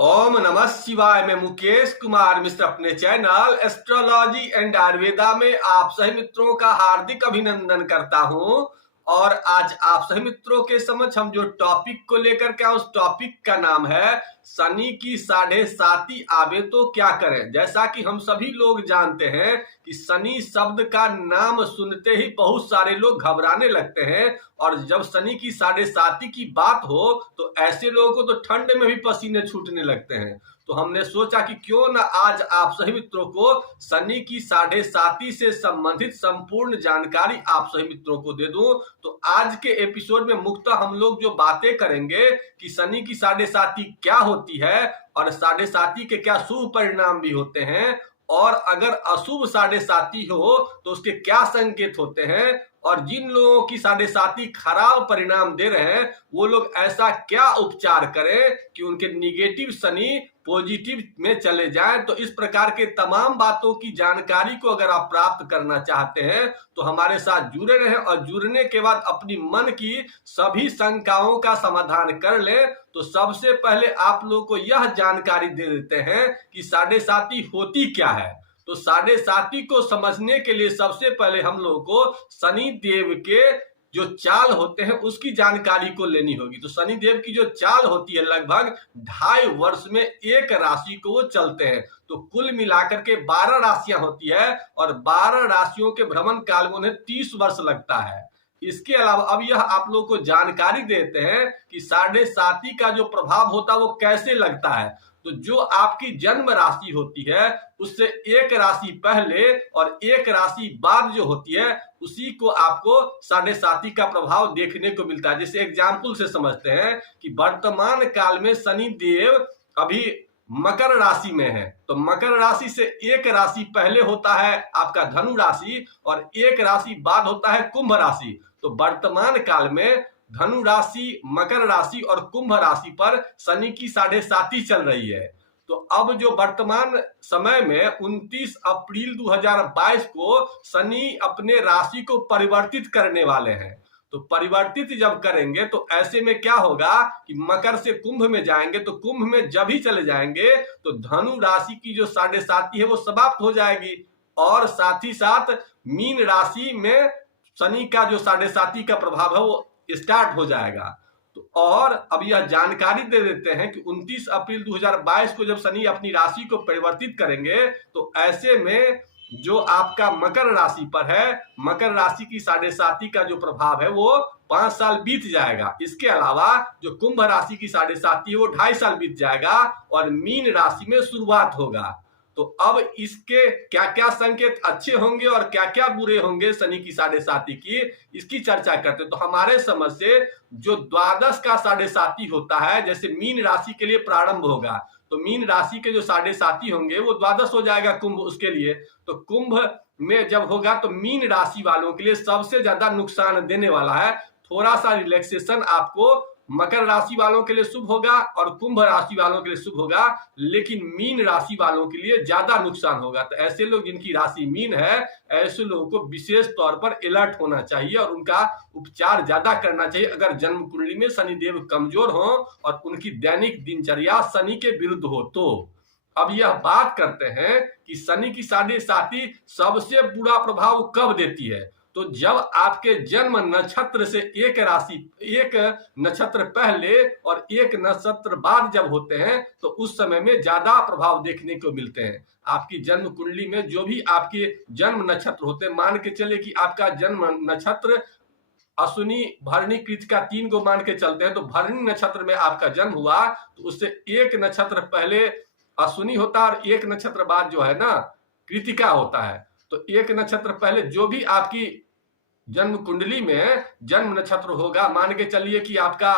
ओम नमः शिवाय। मैं मुकेश कुमार मिश्र अपने चैनल एस्ट्रोलॉजी एंड आयुर्वेदा में आप सभी मित्रों का हार्दिक अभिनंदन करता हूं। और आज आप सभी मित्रों के समक्ष हम जो टॉपिक को लेकर के उस टॉपिक का नाम है शनि की 7.5 आवे तो क्या करें। जैसा कि हम सभी लोग जानते हैं कि शनि शब्द का नाम सुनते ही बहुत सारे लोग घबराने लगते हैं, और जब शनि की 7.5 की बात हो तो ऐसे लोगों को तो ठंड में भी पसीने छूटने लगते हैं। तो हमने सोचा कि क्यों ना आज आप सभी मित्रों को शनि की 7.5 से संबंधित संपूर्ण जानकारी आप सभी मित्रों को दे दूं। तो आज के एपिसोड में मुख्यतः हम लोग जो बातें करेंगे कि शनि की 7.5 क्या होती है और 7.5 के क्या शुभ परिणाम भी होते हैं, और अगर अशुभ 7.5 हो तो उसके क्या संकेत होते हैं, और जिन लोगों की 7.5 खराब परिणाम दे रहे हैं वो लोग ऐसा क्या उपचार करें कि उनके निगेटिव शनि पॉजिटिव में चले जाएं। तो इस प्रकार के तमाम बातों की जानकारी को अगर आप प्राप्त करना चाहते हैं तो हमारे साथ जुड़े रहें, और जुड़ने के बाद अपनी मन की सभी शंकाओं का समाधान कर लें। तो सबसे पहले आप लोगों को यह जानकारी दे देते हैं कि 7.5 होती क्या है। तो 7.5 को समझने के लिए सबसे पहले हम लोगों को शनि देव के जो चाल होते हैं उसकी जानकारी को लेनी होगी। तो शनि देव की जो चाल होती है लगभग 2.5 वर्ष में एक राशि को वो चलते हैं। तो कुल मिलाकर के 12 राशियां होती है, और 12 राशियों के भ्रमण काल में उन्हें 30 वर्ष लगता है। इसके अलावा अब यह आप लोग को जानकारी देते हैं कि 7.5 का जो प्रभाव होता है वो कैसे लगता है। तो जो आपकी जन्म राशि होती है उससे एक राशि पहले और एक राशि बाद जो होती है उसी को आपको 7.5 का प्रभाव देखने को मिलता है। जैसे एग्जाम्पल से समझते हैं कि वर्तमान काल में शनि देव अभी मकर राशि में है, तो मकर राशि से एक राशि पहले होता है आपका धनु राशि और एक राशि बाद होता है कुंभ राशि। तो वर्तमान काल में धनु राशि, मकर राशि और कुंभ राशि पर शनि की 7.5 चल रही है। तो अब जो वर्तमान समय में 29 अप्रैल 2022 को शनि अपने राशि को परिवर्तित करने वाले हैं। तो परिवर्तित जब करेंगे तो ऐसे में क्या होगा कि मकर से कुंभ में जाएंगे, तो कुंभ में जब ही चले जाएंगे तो धनु राशि की जो 7.5 है वो समाप्त हो जाएगी, और साथ ही साथ मीन राशि में शनि का जो 7.5 का प्रभाव है वो स्टार्ट हो जाएगा। तो और अब यह जानकारी दे देते हैं कि 29 अप्रैल 2022 को जब शनि अपनी राशि को परिवर्तित करेंगे तो ऐसे में जो आपका मकर राशि पर है, मकर राशि की 7.5 का जो प्रभाव है वो 5 साल बीत जाएगा। इसके अलावा जो कुंभ राशि की 7.5 है वो 2.5 साल बीत जाएगा, और मीन राशि में शुरुआत होगा। तो अब इसके क्या क्या संकेत अच्छे होंगे और क्या क्या बुरे होंगे शनि की 7.5 की, इसकी चर्चा करते हैं। तो हमारे समझ से जो द्वादश का 7.5 होता है, जैसे मीन राशि के लिए प्रारंभ होगा तो मीन राशि के जो 7.5 होंगे वो द्वादश हो जाएगा कुंभ उसके लिए। तो कुंभ में जब होगा तो मीन राशि वालों के लिए सबसे ज्यादा नुकसान देने वाला है। थोड़ा सा रिलैक्सेशन आपको मकर राशि वालों के लिए शुभ होगा और कुंभ राशि वालों के लिए शुभ होगा, लेकिन मीन राशि वालों के लिए ज्यादा नुकसान होगा। तो ऐसे लोग जिनकी राशि मीन है, ऐसे लोगों को विशेष तौर पर अलर्ट होना चाहिए और उनका उपचार ज्यादा करना चाहिए अगर जन्म कुंडली में शनिदेव कमजोर हो और उनकी दैनिक दिनचर्या शनि के विरुद्ध हो। तो अब यह बात करते हैं कि शनि की 7.5 सबसे बुरा प्रभाव कब देती है। तो जब आपके जन्म नक्षत्र से एक राशि, एक नक्षत्र पहले और एक नक्षत्र बाद जब होते हैं तो उस समय में ज्यादा प्रभाव देखने को मिलते हैं। आपकी जन्म कुंडली में जो भी आपके जन्म नक्षत्र होते हैं, मान के चले कि आपका जन्म नक्षत्र अश्विनी भरणी कृतिका 3 को मान के चलते हैं, तो भरणी नक्षत्र में आपका जन्म हुआ तो उससे एक नक्षत्र पहले अश्विनी होता है और एक नक्षत्र बाद जो है ना कृतिका होता है। तो एक नक्षत्र पहले जो भी आपकी जन्म कुंडली में जन्म नक्षत्र होगा, मान के चलिए कि आपका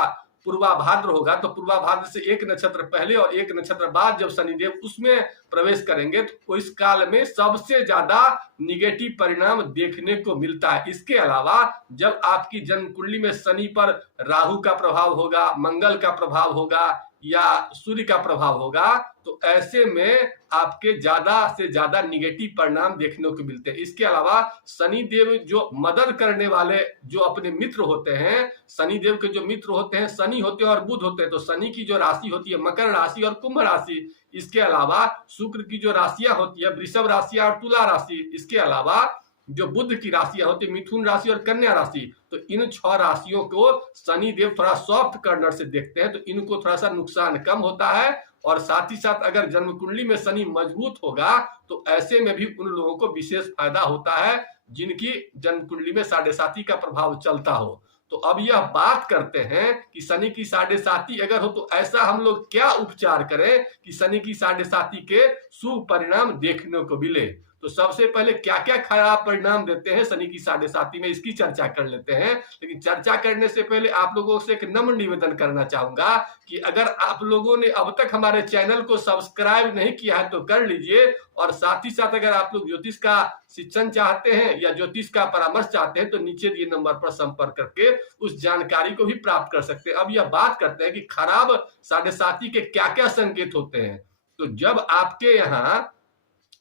पूर्वाभाद्र होगा, तो पूर्वाभाद्र से एक नक्षत्र पहले और एक नक्षत्र बाद जब शनिदेव उसमें प्रवेश करेंगे तो इस काल में सबसे ज्यादा निगेटिव परिणाम देखने को मिलता है। इसके अलावा जब आपकी जन्म कुंडली में शनि पर राहु का प्रभाव होगा, मंगल का प्रभाव होगा, या सूर्य का प्रभाव होगा, तो ऐसे में आपके ज्यादा से ज्यादा निगेटिव परिणाम देखने को मिलते हैं। इसके अलावा शनि देव जो मदद करने वाले जो अपने मित्र होते हैं, शनि देव के जो मित्र होते हैं शनि होते हैं और बुध होते हैं। तो शनि की जो राशि होती है मकर राशि और कुंभ राशि, इसके अलावा शुक्र की जो राशियां होती है वृषभ राशि और तुला राशि, इसके अलावा जो बुध की राशियां होती है मिथुन राशि और कन्या राशि। तो इन 6 राशियों को शनि देव थोड़ा सॉफ्ट कर्नर से देखते हैं, तो इनको थोड़ा सा नुकसान कम होता है। और साथ ही साथ अगर जन्म कुंडली में शनि मजबूत होगा तो ऐसे में भी उन लोगों को विशेष फायदा होता है जिनकी जन्म कुंडली में 7.5 का प्रभाव चलता हो। तो अब यह बात करते हैं कि शनि की 7.5 अगर हो तो ऐसा हम लोग क्या उपचार करें कि शनि की 7.5 के शुभ परिणाम देखने को मिले। तो सबसे पहले क्या क्या खराब परिणाम देते हैं शनि की 7.5 में, इसकी चर्चा कर लेते हैं। लेकिन चर्चा करने से पहले आप लोगों से एक नम्र निवेदन करना चाहूंगा कि अगर आप लोगों ने अब तक हमारे चैनल को सब्सक्राइब नहीं किया है तो कर लीजिए। और साथ ही साथ अगर आप लोग ज्योतिष का शिक्षण चाहते हैं या ज्योतिष का परामर्श चाहते हैं तो नीचे दिए नंबर पर संपर्क करके उस जानकारी को भी प्राप्त कर सकते हैं। अब यह बात करते हैं कि खराब 7.5 के क्या क्या संकेत होते हैं। तो जब आपके यहाँ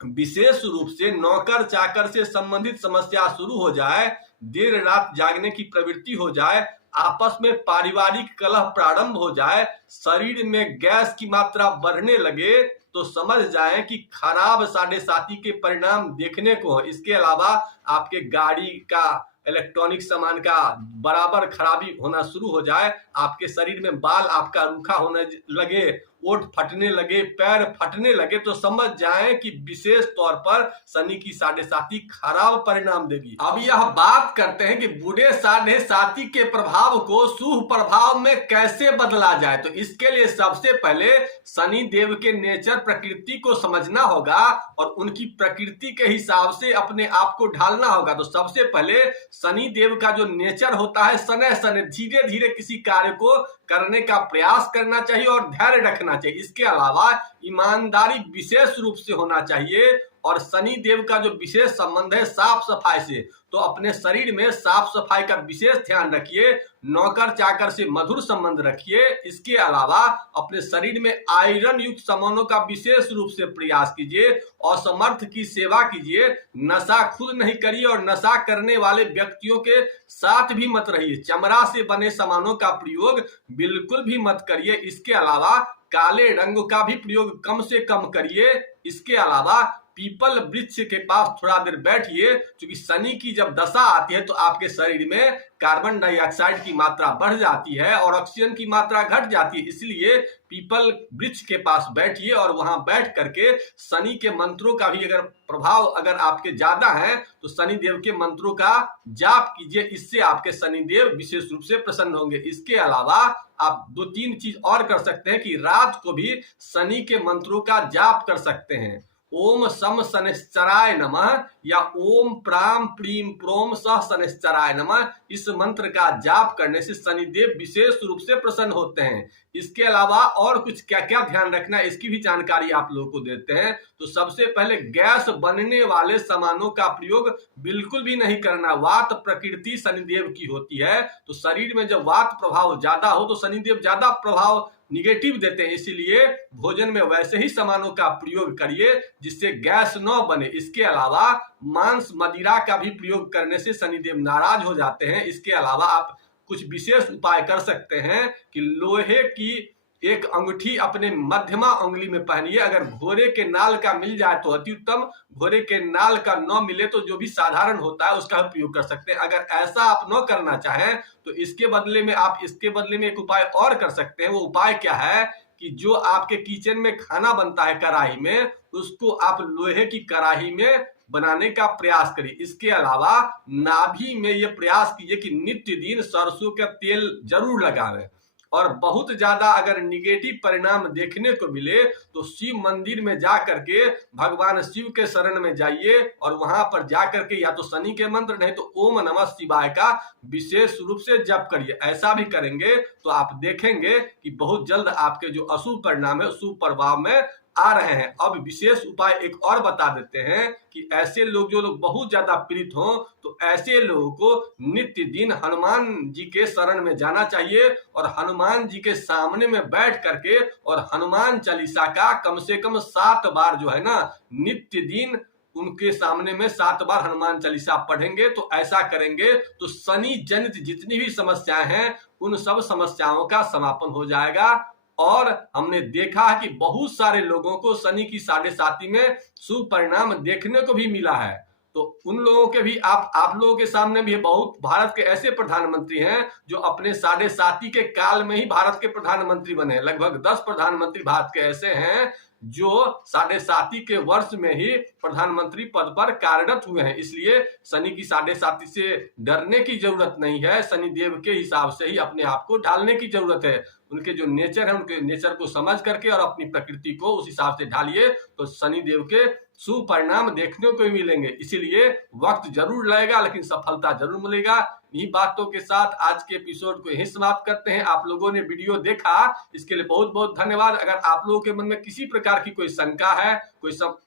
विशेष रूप से नौकर चाकर से संबंधित समस्या शुरू हो जाए, देर रात जागने की प्रवृत्ति हो जाए, आपस में पारिवारिक कलह प्रारंभ हो जाए, शरीर में गैस की मात्रा बढ़ने लगे, तो समझ जाएं कि खराब 7.5 के परिणाम देखने को है। इसके अलावा आपके गाड़ी का इलेक्ट्रॉनिक सामान का बराबर खराबी होना शुरू हो जाए, आपके शरीर में बाल आपका रूखा होने लगे, ओठ फटने लगे, पैर फटने लगे, तो समझ जाएं कि विशेष तौर पर शनि की 7.5 खराब परिणाम देगी। अब यह बात करते हैं कि बुरे 7.5 के प्रभाव को शुभ प्रभाव में कैसे बदला जाए। तो इसके लिए सबसे पहले शनि देव के नेचर प्रकृति को समझना होगा और उनकी प्रकृति के हिसाब से अपने आप को ढालना होगा। तो सबसे पहले शनि देव का जो नेचर होता है, सने सने धीरे धीरे किसी कार्य को करने का प्रयास करना चाहिए और धैर्य रखना चाहिए। इसके अलावा ईमानदारी विशेष रूप से होना चाहिए। और शनि देव का जो विशेष संबंध है साफ सफाई से, तो अपने शरीर में साफ सफाई का विशेष ध्यान रखिए, नौकर चाकर से मधुर संबंध रखिए। इसके अलावा अपने शरीर में आयरन युक्त सामानों का विशेष रूप से प्रयास कीजिए, असमर्थ की सेवा कीजिए, नशा खुद नहीं करिए और नशा करने वाले व्यक्तियों के साथ भी मत रहिए। चमड़ा से बने सामानों का प्रयोग बिल्कुल भी मत करिए। इसके अलावा काले रंग का भी प्रयोग कम से कम करिए। इसके अलावा पीपल वृक्ष के पास थोड़ा देर बैठिए, क्योंकि शनि की जब दशा आती है तो आपके शरीर में कार्बन डाइऑक्साइड की मात्रा बढ़ जाती है और ऑक्सीजन की मात्रा घट जाती है। इसलिए पीपल वृक्ष के पास बैठिए और वहां बैठ करके शनि के मंत्रों का भी अगर प्रभाव अगर आपके ज्यादा है तो शनि देव के मंत्रों का जाप कीजिए। इससे आपके शनि देव विशेष रूप से प्रसन्न होंगे। इसके अलावा आप 2-3 चीज और कर सकते हैं कि रात को भी शनि के मंत्रों का जाप कर सकते हैं। ओम सम शनिश्चराय नमः या ओम प्राम प्रीम प्रोम सह शनिश्चराय नमः, इस मंत्र का जाप करने से शनिदेव विशेष रूप से प्रसन्न होते हैं। इसके अलावा और कुछ क्या क्या ध्यान रखना है इसकी भी जानकारी आप लोगों को देते हैं। तो सबसे पहले गैस बनने वाले सामानों का प्रयोग बिल्कुल भी नहीं करना। वात प्रकृति शनिदेव की होती है, तो शरीर में जब वात प्रभाव ज्यादा हो तो शनिदेव ज्यादा प्रभाव निगेटिव देते हैं। इसीलिए भोजन में वैसे ही सामानों का प्रयोग करिए जिससे गैस न बने। इसके अलावा मांस मदिरा का भी प्रयोग करने से शनिदेव नाराज हो जाते हैं। इसके अलावा आप कुछ विशेष उपाय कर सकते हैं कि लोहे की एक अंगूठी अपने मध्यमा उंगली में पहनिए। अगर घोड़े के नाल का मिल जाए तो अति उत्तम, घोड़े के नाल का न मिले तो जो भी साधारण होता है उसका प्रयोग कर सकते हैं। अगर ऐसा आप न करना चाहें तो इसके बदले में एक उपाय और कर सकते हैं। वो उपाय क्या है कि जो आपके किचन में खाना बनता है कढ़ाई में, उसको आप लोहे की कढ़ाई में बनाने का प्रयास करिए। इसके अलावा नाभि में ये प्रयास कीजिए कि नित्य दिन सरसों का तेल जरूर लगावें। और बहुत ज्यादा अगर निगेटिव परिणाम देखने को मिले तो शिव मंदिर में जा करके भगवान शिव के शरण में जाइए और वहां पर जा करके या तो शनि के मंत्र नहीं तो ओम नमः शिवाय का विशेष रूप से जप करिए। ऐसा भी करेंगे तो आप देखेंगे कि बहुत जल्द आपके जो अशुभ परिणाम है शुभ प्रभाव में आ रहे हैं। अब विशेष उपाय एक और बता देते हैं कि ऐसे लोग जो लोग बहुत ज्यादा पीड़ित हों तो ऐसे लोगों को नित्य दिन हनुमान जी के शरण में जाना चाहिए और हनुमान जी के सामने में बैठ करके और हनुमान चालीसा का कम से कम 7 बार जो है ना नित्य दिन उनके सामने में 7 बार हनुमान चालीसा पढ़ेंगे। तो ऐसा करेंगे तो शनि जनित जितनी भी समस्याएं हैं उन सब समस्याओं का समापन हो जाएगा। और हमने देखा है कि बहुत सारे लोगों को शनि की 7.5 में शुभ परिणाम देखने को भी मिला है। तो उन लोगों के भी आप लोगों के सामने भी बहुत भारत के ऐसे प्रधानमंत्री हैं जो अपने 7.5 के काल में ही भारत के प्रधानमंत्री बने। लगभग 10 प्रधानमंत्री भारत के ऐसे हैं जो 7.5 के वर्ष में ही प्रधानमंत्री पद पर कार्यरत हुए हैं। इसलिए शनि की 7.5 से डरने की जरूरत नहीं है, शनि देव के हिसाब से ही अपने आप को ढालने की जरूरत है। उनके जो नेचर है उनके नेचर को समझ करके और अपनी प्रकृति को उस हिसाब से ढालिए तो शनि देव के शुभ परिणाम देखने को मिलेंगे। इसीलिए वक्त जरूर लगेगा लेकिन सफलता जरूर मिलेगा। इन्हीं बातों के साथ आज के एपिसोड को यहीं समाप्त करते हैं। आप लोगों ने वीडियो देखा इसके लिए बहुत बहुत धन्यवाद। अगर आप लोगों के मन में किसी प्रकार की कोई शंका है, कोई सब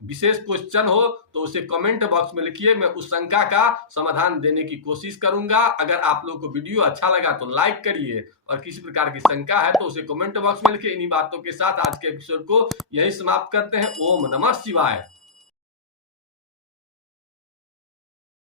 विशेष क्वेश्चन हो तो उसे कमेंट बॉक्स में लिखिए, मैं उस शंका का समाधान देने की कोशिश करूंगा। अगर आप लोगों को वीडियो अच्छा लगा तो लाइक करिए और किसी प्रकार की शंका है तो उसे कमेंट बॉक्स में लिखिए। इन्हीं बातों के साथ आज के एपिसोड को यही समाप्त करते हैं। ओम नमः शिवाय।